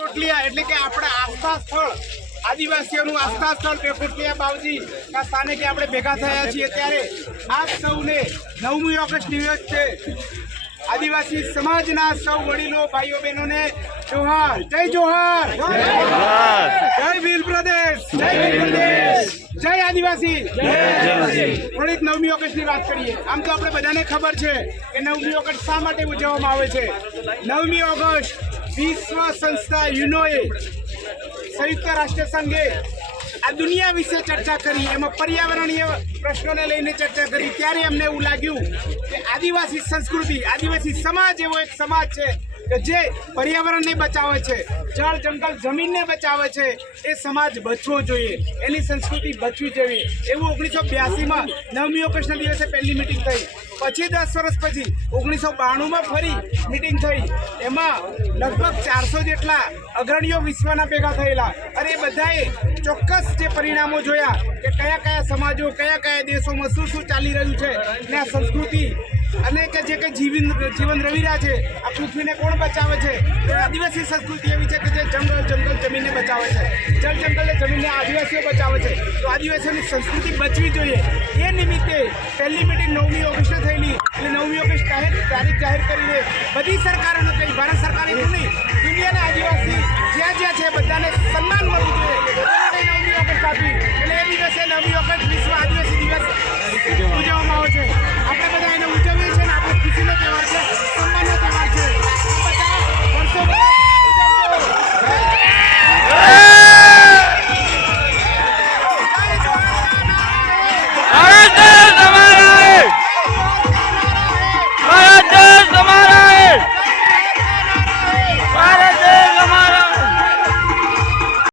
કોટલિયા એટલે કે આપણા આસ્થા સ્થળ, આદિવાસીઓનું આસ્થા સ્થળ કોટલિયા બાવજી ના સ્થાને કે આપણે ભેગા થયા છીએ ત્યારે આપ સૌને 9મી ઓગસ્ટ નિમિત્તે આદિવાસી સમાજના સૌ વડીલો ભાઈઓ બહેનોને જોહાર, જય જોહાર, જય ભીલ પ્રદેશ, જય આદિવાસી. થોડીક 9મી ઓગસ્ટની વાત કરીએ. આમ તો આપણે બધાને ખબર છે કે 9મી ઓગસ્ટ શા માટે ઉજવવામાં આવે છે. 9મી ઓગસ્ટ વિશ્વ સંસ્થા યુનોએ, સંયુક્ત રાષ્ટ્ર સંઘે આ દુનિયા વિશે ચર્ચા કરી, એમાં પર્યાવરણીય પ્રશ્નોને લઈને ચર્ચા કરી ત્યારે અમને એવું લાગ્યું કે આદિવાસી સંસ્કૃતિ, આદિવાસી સમાજ એવો એક સમાજ છે કે જે પર્યાવરણને બચાવે છે, જળ જંગલ જમીનને બચાવે છે. એ સમાજ બચવો જોઈએ, એની સંસ્કૃતિ બચવી જોઈએ. એવું 1982માં 9મી ઓગસ્ટના દિવસે પહેલી મિટિંગ થઈ. પછી 10 વર્ષ પછી 1992માં ફરી મિટિંગ થઈ. એમાં લગભગ 400 જેટલા અગ્રણીઓ વિશ્વના ભેગા થયેલા અને એ બધાએ ચોક્કસ જે પરિણામો જોયા કે કયા કયા સમાજો, કયા કયા દેશોમાં શું શું ચાલી રહ્યું છે ને આ સંસ્કૃતિ અને કે જે કંઈ જીવન રવિરા છે, આ પૃથ્વીને કોણ બચાવે છે. આદિવાસી સંસ્કૃતિ એવી છે કે જે જંગલ જમીનને બચાવે છે, જળ જંગલને જમીનને આદિવાસીઓ બચાવે છે. તો આદિવાસીઓની સંસ્કૃતિ બચવી જોઈએ. એ નિમિત્તે પહેલી મિટિંગ 9મી ઓગસ્ટે થયેલી અને 9મી ઓગસ્ટ તારીખ જાહેર કરીને બધી સરકારોને કહી, ભારત સરકાર એટલું નહીં, દુનિયાના આદિવાસી જ્યાં છે બધાને સન્માન મળવું જોઈએ. 9મી ઓગસ્ટ આપી એટલે એ દિવસે 9મી ઓગસ્ટ વિશ્વ આદિવાસી દિવસ ઉજવવામાં આવે છે. આપણે બધા એને ઉજવીએ છીએ ને આપણે ખુશીનો તહેવાર છે.